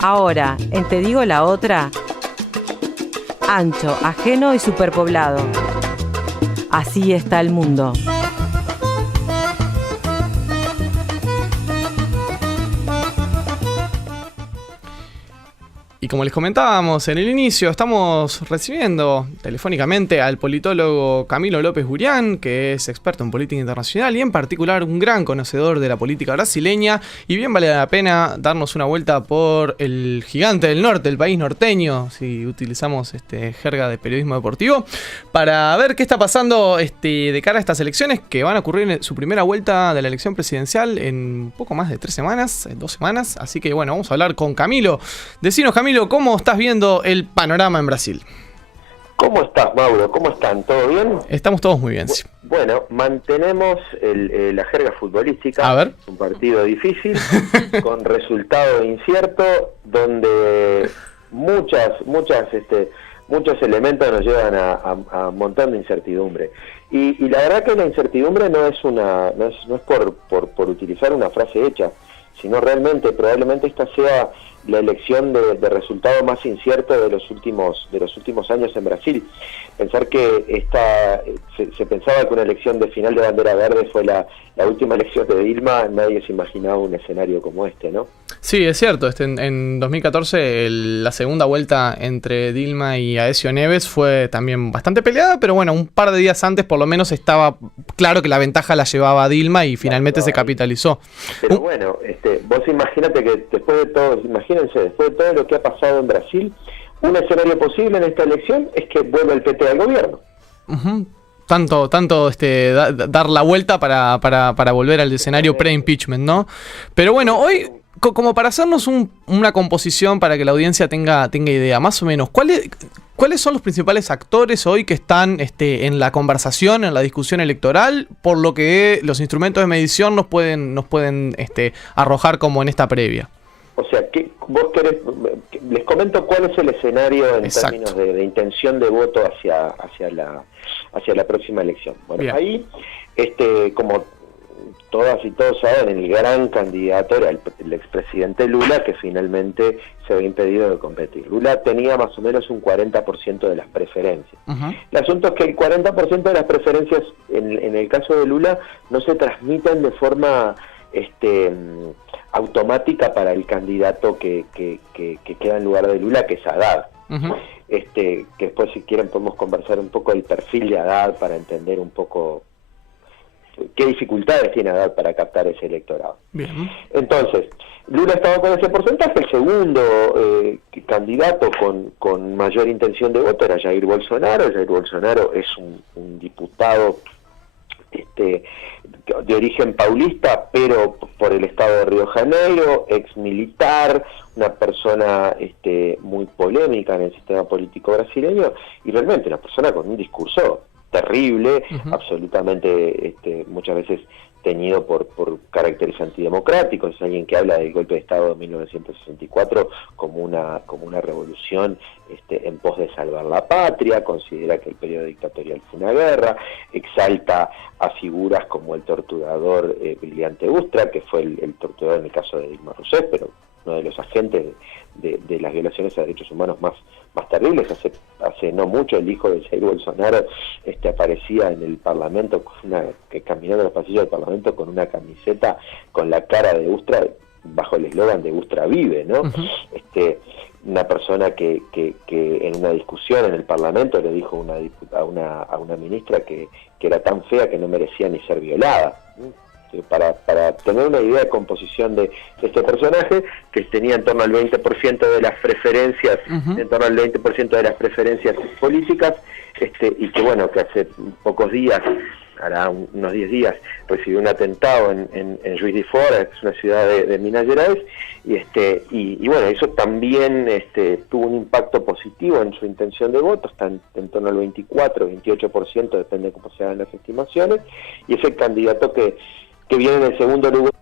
Ahora, en Te digo la otra, ancho, ajeno y superpoblado. Así está el mundo. Y como les comentábamos en el inicio, estamos recibiendo telefónicamente al politólogo Camilo López Gurián, que es experto en política internacional y en particular un gran conocedor de la política brasileña. Y bien vale la pena darnos una vuelta por el gigante del norte, el país norteño, si utilizamos jerga de periodismo deportivo, para ver qué está pasando de cara a estas elecciones que van a ocurrir en su primera vuelta de la elección presidencial en poco más de 3 semanas, 2 semanas. Así que bueno, vamos a hablar con Camilo. Decinos, Camilo, ¿cómo estás viendo el panorama en Brasil? ¿Cómo estás, Mauro? ¿Cómo están? ¿Todo bien? Estamos todos muy bien, sí. Bueno, mantenemos la jerga futbolística. A ver. Un partido difícil, con resultado incierto, donde muchos elementos nos llevan a un montón de incertidumbre. Y la verdad que la incertidumbre no es por utilizar una frase hecha, sino realmente, probablemente esta sea la elección de resultado más incierto de los últimos años en Brasil. Pensar que se pensaba que una elección de final de bandera verde fue la última elección de Dilma, nadie se imaginaba un escenario como ¿no? Sí, es cierto. En 2014 la segunda vuelta entre Dilma y Aécio Neves fue también bastante peleada, pero bueno, un par de días antes por lo menos estaba claro que la ventaja la llevaba Dilma y finalmente se capitalizó. Pero bueno, vos imagínate que después de todo lo que ha pasado en Brasil, un escenario posible en esta elección es que vuelva el PT al gobierno. Uh-huh. Tanto dar la vuelta para volver al escenario pre-impeachment, ¿no? Pero bueno, hoy, como para hacernos una composición para que la audiencia tenga idea, más o menos, ¿cuáles son los principales actores hoy que están en la conversación, en la discusión electoral, por lo que los instrumentos de medición nos pueden arrojar como en esta previa? O sea, vos querés, les comento cuál es el escenario en Exacto. términos de intención de voto hacia la próxima elección. Bueno, bien. Ahí, como todas y todos saben, el gran candidato era el expresidente Lula, que finalmente se ve impedido de competir. Lula tenía más o menos un 40% de las preferencias. Uh-huh. El asunto es que el 40% de las preferencias, en el caso de Lula, no se transmiten de forma automática para el candidato que queda en lugar de Lula, que es Haddad. Uh-huh. Que después, si quieren, podemos conversar un poco del perfil de Haddad para entender un poco qué dificultades tiene Haddad para captar ese electorado. Bien. Entonces, Lula estaba con ese porcentaje. El segundo candidato con mayor intención de voto era Jair Bolsonaro. Jair Bolsonaro es un diputado de origen paulista, pero por el estado de Río de Janeiro, ex militar, una persona muy polémica en el sistema político brasileño, y realmente una persona con un discurso terrible, uh-huh. Absolutamente muchas veces teñido por caracteres antidemocráticos. Es alguien que habla del golpe de Estado de 1964 como una revolución en pos de salvar la patria, considera que el periodo dictatorial fue una guerra, exalta a figuras como el torturador Brillante Ustra, que fue el torturador en el caso de Dilma Rousseff, pero uno de los agentes de las violaciones a derechos humanos más terribles. Hace no mucho el hijo de Jair Bolsonaro aparecía en el Parlamento caminando en los pasillos del Parlamento con una camiseta con la cara de Ustra bajo el eslogan de Ustra vive, ¿no? Uh-huh. Una persona que en una discusión en el Parlamento le dijo a una ministra que era tan fea que no merecía ni ser violada. Para tener una idea de composición de este personaje, que tenía en torno al 20% de las preferencias, uh-huh. En torno al 20% de las preferencias políticas, y que bueno, que hace pocos días, hará unos 10 días, recibió un atentado en Juiz de Fora, que es una ciudad de Minas Gerais, y bueno, eso también tuvo un impacto positivo en su intención de voto. Está en torno al 24-28%, depende de cómo se hagan las estimaciones, y es el candidato que viene en el segundo lugar,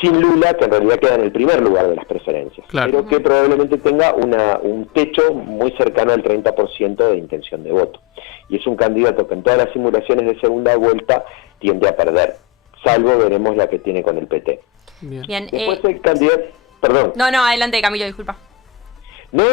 sin Lula, que en realidad queda en el primer lugar de las preferencias, claro. Pero que probablemente tenga un techo muy cercano al 30% de intención de voto. Y es un candidato que en todas las simulaciones de segunda vuelta tiende a perder, salvo veremos la que tiene con el PT. Bien. Después el candidato... Perdón. No, adelante, Camilo, disculpa. No,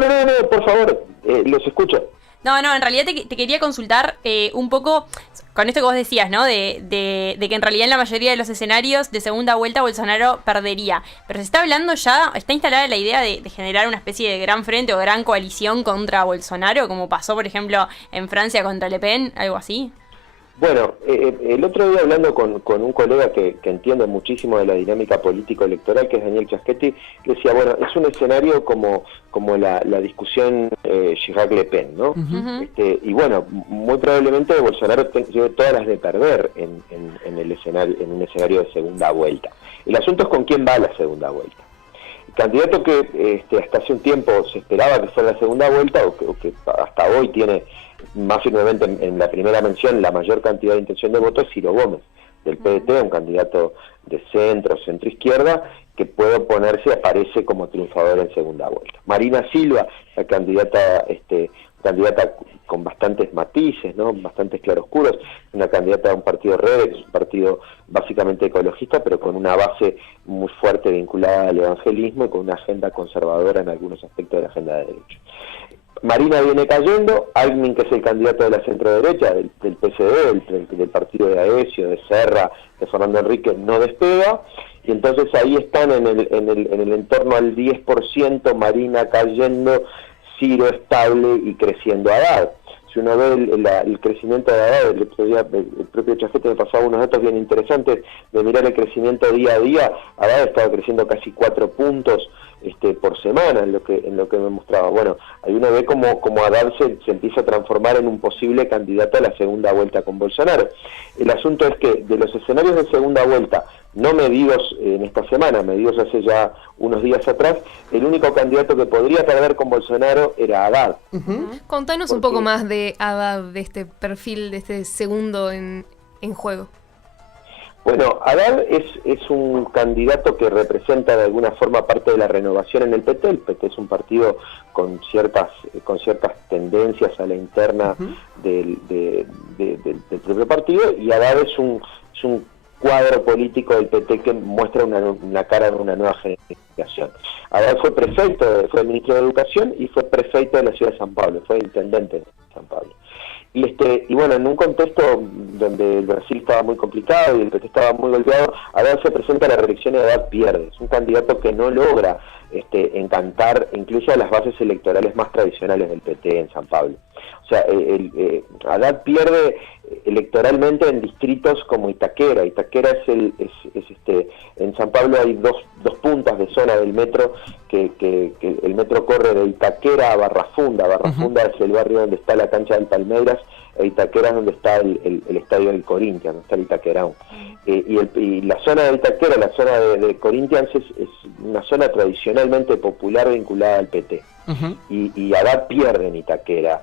por favor, los escucho. No, en realidad te quería consultar un poco con esto que vos decías, ¿no? De que en realidad en la mayoría de los escenarios de segunda vuelta Bolsonaro perdería. Pero se está hablando ya, está instalada la idea de generar una especie de gran frente o gran coalición contra Bolsonaro, como pasó, por ejemplo, en Francia contra Le Pen, algo así. Bueno, el otro día hablando con un colega que entiende muchísimo de la dinámica político-electoral, que es Daniel Chasquetti, decía, bueno, es un escenario como la discusión Chirac-Le Pen, ¿no? Uh-huh. Y bueno, muy probablemente Bolsonaro lleve todas las de perder en un escenario de segunda vuelta. El asunto es con quién va la segunda vuelta. El candidato que hasta hace un tiempo se esperaba que fuera la segunda vuelta, o que hasta hoy tiene más firmemente en la primera mención la mayor cantidad de intención de voto, es Ciro Gómez, del PDT, un candidato de centro-izquierda, que puede oponerse y aparece como triunfador en segunda vuelta. Marina Silva, la candidata con bastantes matices, ¿no? Bastantes claroscuros, una candidata de un partido Redex, un partido básicamente ecologista, pero con una base muy fuerte vinculada al evangelismo y con una agenda conservadora en algunos aspectos de la agenda de derecho. Marina viene cayendo, Alckmin, que es el candidato de la centro-derecha, del PSD, del partido de Aécio, de Serra, de Fernando Enrique, no despega, y entonces ahí están en el entorno al 10%, Marina cayendo, Ciro estable y creciendo Haddad. Si uno ve el crecimiento de Haddad, el otro día el propio Chasquetti me pasaba unos datos bien interesantes de mirar el crecimiento día a día. Haddad estaba creciendo casi 4 puntos por semana en lo que me mostraba. Bueno, ahí uno ve como Haddad se empieza a transformar en un posible candidato a la segunda vuelta con Bolsonaro. El asunto es que de los escenarios de segunda vuelta, no medidos en esta semana, medidos hace ya unos días atrás, el único candidato que podría perder con Bolsonaro era Haddad. Uh-huh. Contanos un poco más de Haddad, de este perfil, de este segundo en juego. Bueno, Haddad es un candidato que representa de alguna forma parte de la renovación en el PT. El PT es un partido con ciertas tendencias a la interna uh-huh. del propio partido, y Haddad es un cuadro político del PT que muestra una cara de una nueva generación. Haddad fue ministro de Educación y fue prefecto de la ciudad de San Pablo, fue intendente de San Pablo. Y bueno, en un contexto donde el Brasil estaba muy complicado y el PT estaba muy golpeado, Haddad se presenta a la reelección y Haddad pierde. Es un candidato que no logra encantar incluso a las bases electorales más tradicionales del PT en San Pablo. O sea, Haddad pierde electoralmente en distritos como Itaquera. Itaquera en San Pablo hay dos puntas de zona del metro que el metro corre de Itaquera a Barrafunda. Barrafunda uh-huh. es el barrio donde está la cancha del Palmeiras, e Itaquera es donde está el estadio del Corinthians, donde está el Itaquerão. Y la zona de Itaquera, la zona de Corinthians, es una zona tradicionalmente popular vinculada al PT. Uh-huh. Y Haddad pierde en Itaquera,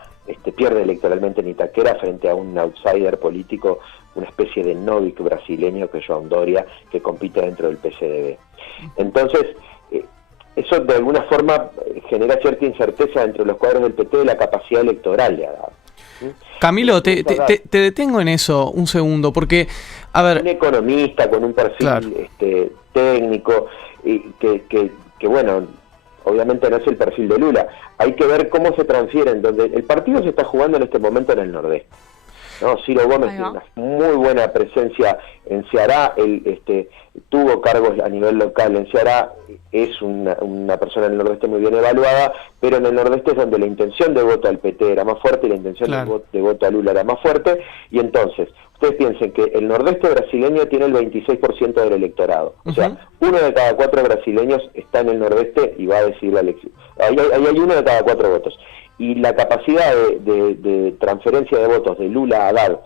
pierde electoralmente en Itaquera frente a un outsider político, una especie de Novik brasileño, que es João Doria, que compite dentro del PCDB. Entonces, eso de alguna forma genera cierta incerteza entre los cuadros del PT de la capacidad electoral de Haddad. Camilo, te detengo en eso un segundo, porque, a ver... Un economista con un perfil claro. Técnico, que bueno, obviamente no es el perfil de Lula. Hay que ver cómo se transfieren, donde el partido se está jugando en este momento en el Nordeste, ¿no? Ciro Gómez tiene una muy buena presencia en Ceará, tuvo cargos a nivel local en Ceará, es una persona en el Nordeste muy bien evaluada, pero en el Nordeste es donde la intención de voto al PT era más fuerte y la intención claro. de voto a Lula era más fuerte, y entonces, ustedes piensen que el Nordeste brasileño tiene el 26% del electorado, o sea, 1 de cada 4 brasileños está en el Nordeste y va a decidir la elección. Ahí hay 1 de cada 4 votos. Y la capacidad de transferencia de votos de Lula a Haddad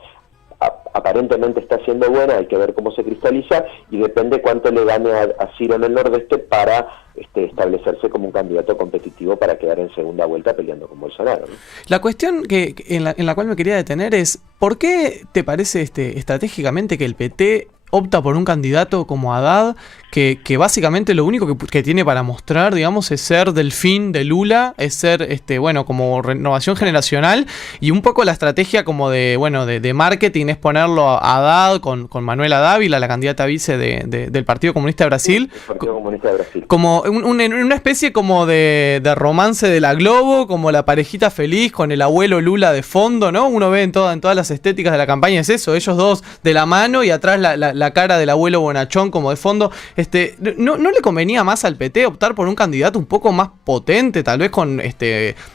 aparentemente está siendo buena, hay que ver cómo se cristaliza, y depende cuánto le gane a Ciro en el Nordeste para establecerse como un candidato competitivo para quedar en segunda vuelta peleando con Bolsonaro, ¿no? La cuestión en la cual me quería detener es, ¿por qué te parece estratégicamente que el PT opta por un candidato como Haddad, que básicamente lo único que tiene para mostrar, digamos, es ser delfín de Lula, es ser, bueno, como renovación generacional, y un poco la estrategia como de marketing es ponerlo a Haddad con Manuela Dávila, la candidata vice del Partido Comunista de Brasil, como una especie como de romance de la Globo, como la parejita feliz con el abuelo Lula de fondo, ¿no? Uno ve en todas las estéticas de la campaña es eso, ellos dos de la mano y atrás la cara del abuelo bonachón como de fondo. ¿No le convenía más al PT optar por un candidato un poco más potente, tal vez con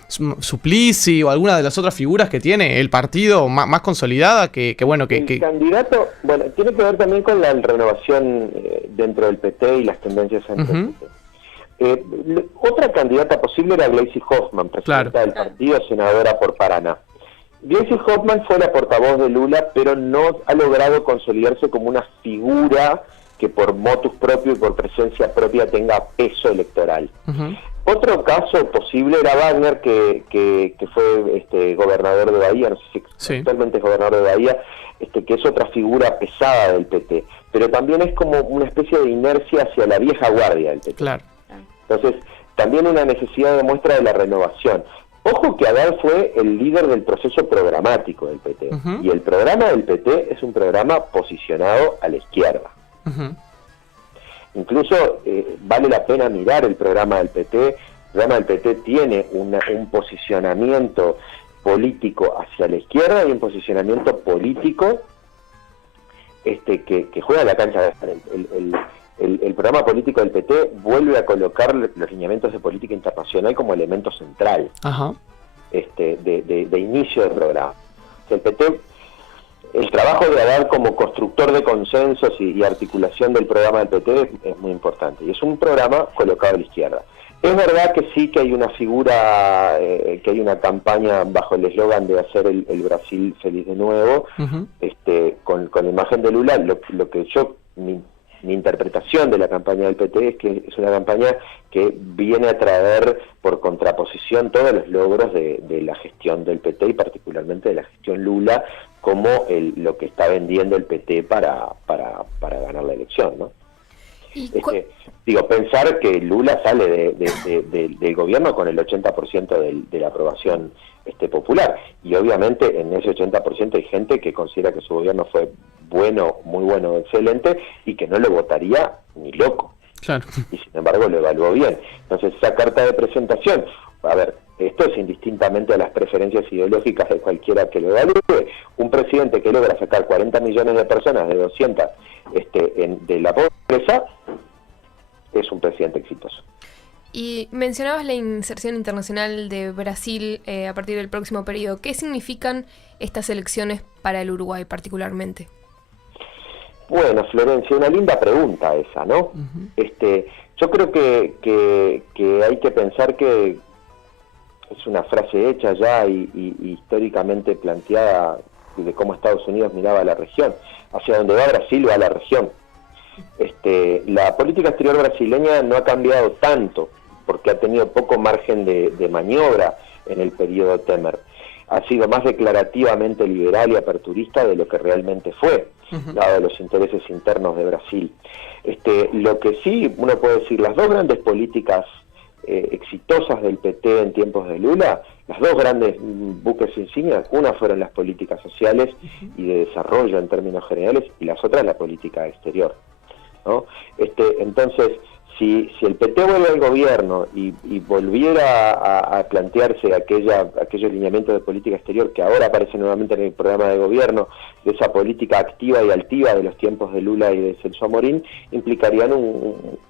Suplicy o alguna de las otras figuras que tiene el partido más consolidada que candidato, bueno, tiene que ver también con la renovación dentro del PT y las tendencias dentro del PT. Otra candidata posible era Gleisi Hoffmann, presidenta del partido, senadora por Paraná. Gleisi Hoffmann fue la portavoz de Lula, pero no ha logrado consolidarse como una figura que por motus propio y por presencia propia tenga peso electoral. Otro caso posible era Wagner, que fue gobernador de Bahía, no sé si actualmente es gobernador de Bahía, que es otra figura pesada del PT, pero también es como una especie de inercia hacia la vieja guardia del PT. Claro. Entonces, también una necesidad de muestra de la renovación. Ojo que Haddad fue el líder del proceso programático del PT, y el programa del PT es un programa posicionado a la izquierda. Incluso vale la pena mirar el programa del PT. El programa del PT tiene un posicionamiento político hacia la izquierda y un posicionamiento político que juega en la cancha. El programa político del PT vuelve a colocar los lineamientos de política internacional como elemento central de inicio del programa. El PT, el trabajo de Haddad como constructor de consensos y articulación del programa del PT es muy importante, y es un programa colocado a la izquierda. Es verdad que sí que hay una figura, que hay una campaña bajo el eslogan de hacer el Brasil feliz de nuevo, con la imagen de Lula. Lo que mi interpretación de la campaña del PT es que es una campaña que viene a traer por contraposición todos los logros de la gestión del PT y particularmente de la gestión Lula, como lo que está vendiendo el PT para ganar la elección, ¿no? Pensar que Lula sale del gobierno con el 80% de la aprobación popular, y obviamente en ese 80% hay gente que considera que su gobierno fue bueno, muy bueno, excelente, y que no lo votaría ni loco. Claro. Y sin embargo lo evaluó bien. Entonces esa carta de presentación, a ver, esto es indistintamente a las preferencias ideológicas de cualquiera que lo evalúe. Un presidente que logra sacar 40 millones de personas de 200 de la pobreza es un presidente exitoso. Y mencionabas la inserción internacional de Brasil a partir del próximo periodo. ¿Qué significan estas elecciones para el Uruguay particularmente? Bueno, Florencia, una linda pregunta esa, ¿no? Yo creo que hay que pensar que es una frase hecha ya y históricamente planteada de cómo Estados Unidos miraba a la región. Hacia donde va Brasil va la región. La política exterior brasileña no ha cambiado tanto, porque ha tenido poco margen de maniobra en el periodo Temer. Ha sido más declarativamente liberal y aperturista de lo que realmente fue, dado los intereses internos de Brasil. Lo que sí uno puede decir, las dos grandes políticas exitosas del PT en tiempos de Lula, las dos grandes buques insignias, una fueron las políticas sociales y de desarrollo en términos generales, y las otras la política exterior, ¿no? Entonces, si el PT vuelve al gobierno y volviera a plantearse aquellos lineamientos de política exterior que ahora aparecen nuevamente en el programa de gobierno, de esa política activa y altiva de los tiempos de Lula y de Celso Amorín, implicarían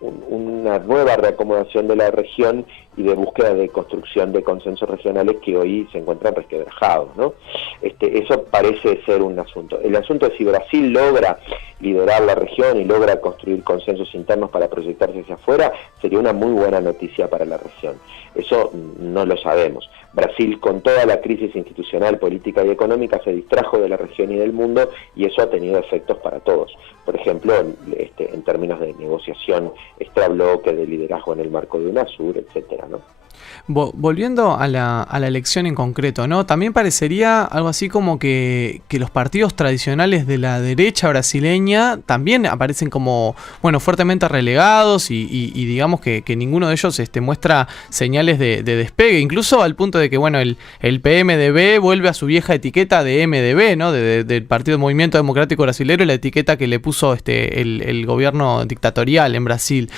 una nueva reacomodación de la región y de búsqueda de construcción de consensos regionales que hoy se encuentran resquebrajados, ¿no? Eso parece ser un asunto. El asunto es si Brasil logra liderar la región y logra construir consensos internos para proyectarse hacia afuera, sería una muy buena noticia para la región. Eso no lo sabemos. Brasil, con toda la crisis institucional, política y económica, se distrajo de la región y del mundo mundo, y eso ha tenido efectos para todos. Por ejemplo, en términos de negociación extrabloque, de liderazgo en el marco de UNASUR, etcétera, ¿no? Volviendo a la elección en concreto, ¿no? También parecería algo así como que los partidos tradicionales de la derecha brasileña también aparecen como, bueno, fuertemente relegados y digamos que ninguno de ellos muestra señales de despegue, incluso al punto de que, bueno, el PMDB vuelve a su vieja etiqueta de MDB, ¿no? Del Partido Movimiento Democrático Brasileño, la etiqueta que le puso el gobierno dictatorial en Brasil.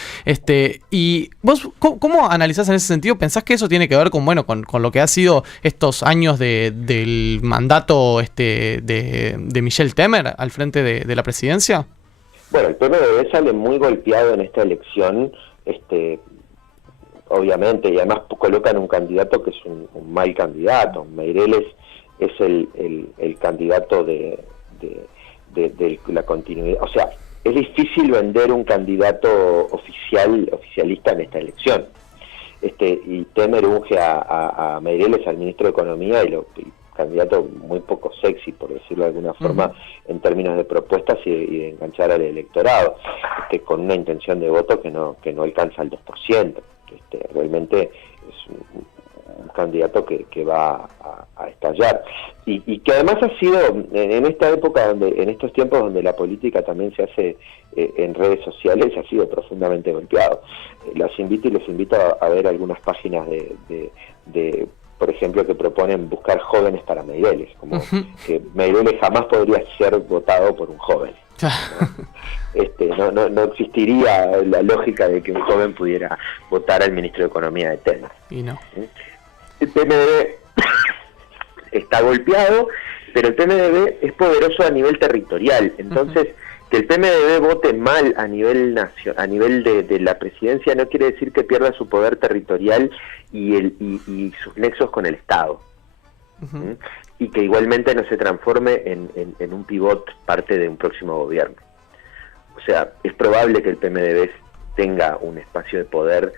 Y vos, ¿cómo analizás en ese sentido? ¿Pensás que eso tiene que ver con, bueno, con lo que ha sido estos años del mandato de Michel Temer al frente de la presidencia? Bueno, el PMDB sale muy golpeado en esta elección, obviamente, y además colocan un candidato que es un mal candidato. Meireles es el candidato de la continuidad. O sea, es difícil vender un candidato oficialista en esta elección. Y Temer unge a Meireles, al ministro de Economía, y candidato muy poco sexy, por decirlo de alguna forma, en términos de propuestas y de enganchar al electorado, con una intención de voto que no alcanza el 2%. Realmente es un candidato que va a estallar. Y que además ha sido, en esta época, en estos tiempos donde la política también se hace en redes sociales, ha sido profundamente golpeado. Les invito a ver algunas páginas de por ejemplo, que proponen buscar jóvenes para Meireles, como que Meireles jamás podría ser votado por un joven. No existiría la lógica de que un joven pudiera votar al ministro de Economía de Temer. Y no. El PMDB está golpeado, pero el PMDB es poderoso a nivel territorial. Entonces, que el PMDB vote mal a nivel de la presidencia no quiere decir que pierda su poder territorial y sus nexos con el Estado. Y que igualmente no se transforme en un pivot parte de un próximo gobierno. O sea, es probable que el PMDB tenga un espacio de poder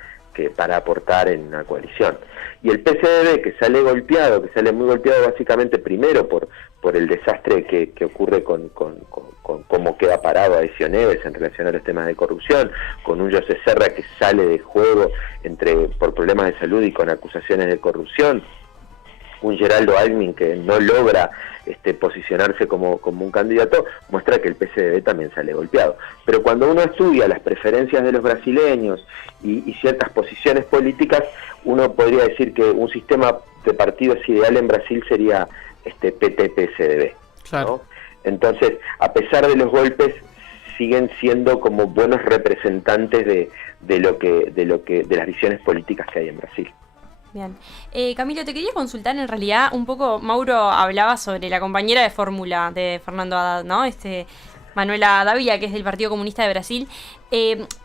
para aportar en una coalición. Y el PCDB, que sale muy golpeado básicamente primero por el desastre que ocurre con cómo queda parado Aécio Neves en relación a los temas de corrupción, con un José Serra que sale de juego por problemas de salud y con acusaciones de corrupción, un Geraldo Alckmin que no logra posicionarse como un candidato, muestra que el PCDB también sale golpeado. Pero cuando uno estudia las preferencias de los brasileños y ciertas posiciones políticas, uno podría decir que un sistema de partidos ideal en Brasil sería PT-PCDB. Claro. ¿No? Entonces, a pesar de los golpes, siguen siendo como buenos representantes de las visiones políticas que hay en Brasil. Bien. Camilo, te quería consultar en realidad un poco, Mauro hablaba sobre la compañera de fórmula de Fernando Haddad, ¿no? Manuela Dávila, que es del Partido Comunista de Brasil.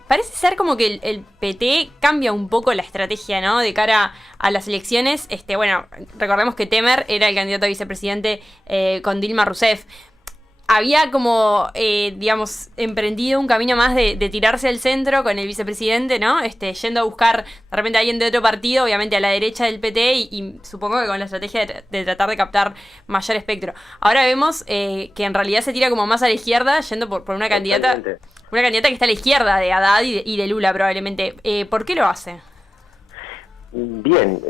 Parece ser como que el PT cambia un poco la estrategia, ¿no? De cara a las elecciones. Bueno, recordemos que Temer era el candidato a vicepresidente con Dilma Rousseff. Había como, digamos, emprendido un camino más de tirarse al centro con el vicepresidente, ¿no? Yendo a buscar de repente a alguien de otro partido, obviamente a la derecha del PT, y supongo que con la estrategia de tratar de captar mayor espectro. Ahora vemos que en realidad se tira como más a la izquierda, yendo por una candidata que está a la izquierda de Haddad y de Lula probablemente. ¿Por qué lo hace? Bien,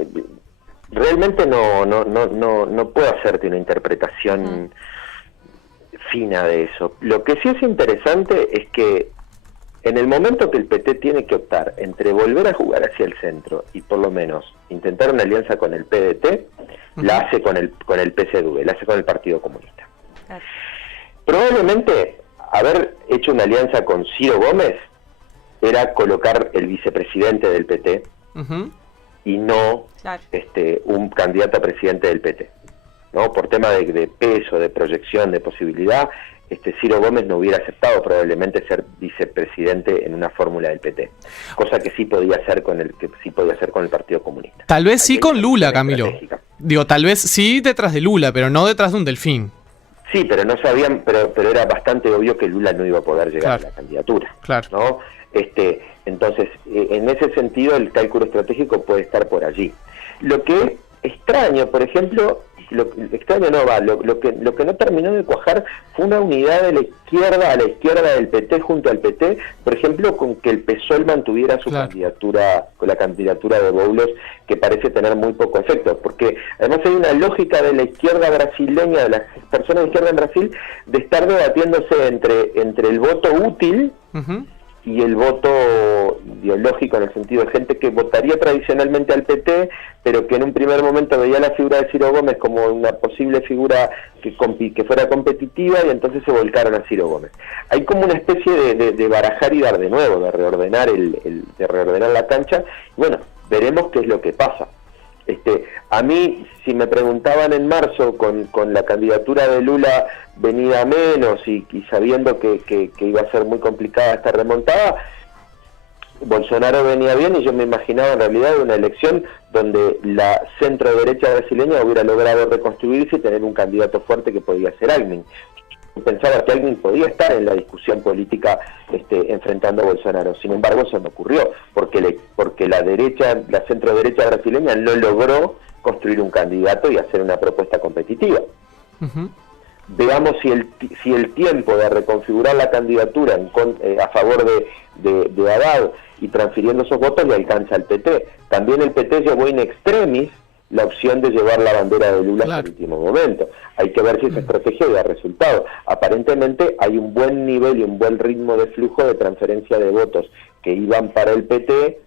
realmente no puedo hacerte una interpretación fina de eso. Lo que sí es interesante es que en el momento que el PT tiene que optar entre volver a jugar hacia el centro y por lo menos intentar una alianza con el PDT, la hace con el PCdoB, la hace con el Partido Comunista. Claro. Probablemente haber hecho una alianza con Ciro Gómez era colocar el vicepresidente del PT y no un candidato a presidente del PT. ¿No? Por tema de peso, de proyección, de posibilidad, Ciro Gómez no hubiera aceptado probablemente ser vicepresidente en una fórmula del PT, cosa que sí podía hacer con el Partido Comunista. Tal vez sí con Lula, Camilo. Digo, tal vez sí detrás de Lula, pero no detrás de un delfín. Sí, pero no sabían, pero era bastante obvio que Lula no iba a poder llegar a la candidatura. Claro. ¿No? Entonces, en ese sentido, el cálculo estratégico puede estar por allí. Lo que es extraño, por ejemplo, extraño no va, lo que no terminó de cuajar fue una unidad de la izquierda a la izquierda del PT junto al PT, por ejemplo, con que el PSOL mantuviera su candidatura, con la candidatura de Boulos, que parece tener muy poco efecto, porque además hay una lógica de la izquierda brasileña, de las personas de izquierda en Brasil, de estar debatiéndose entre el voto útil y el voto ideológico, en el sentido de gente que votaría tradicionalmente al PT, pero que en un primer momento veía la figura de Ciro Gómez como una posible figura que fuera competitiva, y entonces se volcaron a Ciro Gómez. Hay como una especie de barajar y dar de nuevo, de reordenar de reordenar la cancha, y bueno, veremos qué es lo que pasa. A mí, si me preguntaban en marzo, con la candidatura de Lula venida a menos y sabiendo que iba a ser muy complicada esta remontada, Bolsonaro venía bien, y yo me imaginaba en realidad una elección donde la centro-derecha brasileña hubiera logrado reconstruirse y tener un candidato fuerte que podía ser Alckmin. Pensaba que alguien podía estar en la discusión política enfrentando a Bolsonaro. Sin embargo, eso no ocurrió, porque la centro-derecha brasileña no logró construir un candidato y hacer una propuesta competitiva. Veamos si el tiempo de reconfigurar la candidatura a favor de Haddad y transfiriendo esos votos le alcanza al PT. También el PT llevó in extremis la opción de llevar la bandera de Lula hasta el último momento. Hay que ver si esa estrategia da resultado. Aparentemente hay un buen nivel y un buen ritmo de flujo de transferencia de votos que iban para el PT,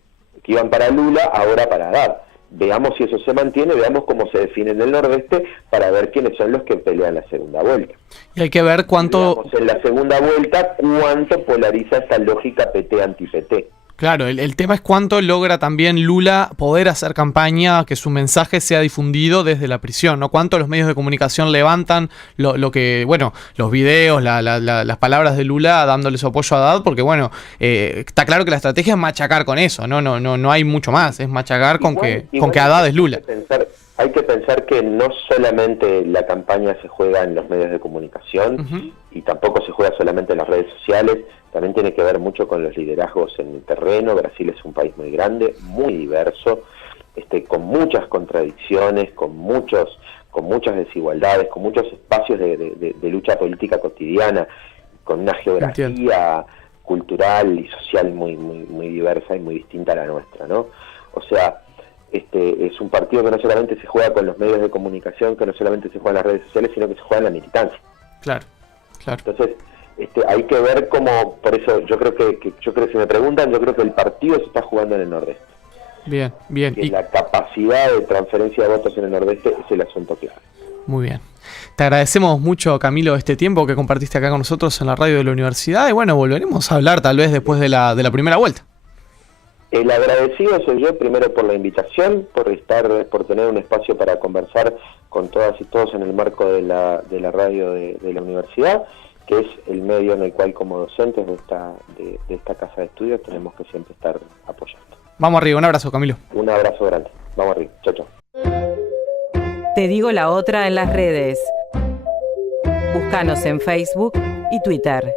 que iban para Lula, ahora para Haddad. Veamos si eso se mantiene, veamos cómo se define en el Nordeste para ver quiénes son los que pelean la segunda vuelta. Y hay que ver cuánto... Veamos en la segunda vuelta cuánto polariza esta lógica PT-anti-PT. Claro, el tema es cuánto logra también Lula poder hacer campaña, que su mensaje sea difundido desde la prisión, ¿no? Cuánto los medios de comunicación levantan lo que, bueno, los videos, las palabras de Lula dándole su apoyo a Haddad, porque bueno, está claro que la estrategia es machacar con eso, no hay mucho más, es machacar con que Haddad es Lula. Hay que pensar que no solamente la campaña se juega en los medios de comunicación, y tampoco se juega solamente en las redes sociales, también tiene que ver mucho con los liderazgos en el terreno. Brasil es un país muy grande, muy diverso, con muchas contradicciones, con muchas desigualdades, con muchos espacios de lucha política cotidiana, con una geografía cultural y social muy diversa y muy distinta a la nuestra, ¿no? O sea, es un partido que no solamente se juega con los medios de comunicación, que no solamente se juega en las redes sociales, sino que se juega en la militancia. Claro. Entonces, hay que ver cómo, por eso yo creo que si me preguntan, yo creo que el partido se está jugando en el Nordeste. Bien. Y la capacidad de transferencia de votos en el Nordeste es el asunto clave. Muy bien. Te agradecemos mucho, Camilo, este tiempo que compartiste acá con nosotros en la radio de la universidad, y bueno, volveremos a hablar tal vez después de la primera vuelta. El agradecido soy yo, primero por la invitación, por tener un espacio para conversar con todas y todos en el marco de la radio de la universidad, que es el medio en el cual como docentes de esta casa de estudios tenemos que siempre estar apoyando. Vamos arriba, un abrazo, Camilo. Un abrazo grande, vamos arriba, chao, chao. Te digo la otra en las redes. Búscanos en Facebook y Twitter.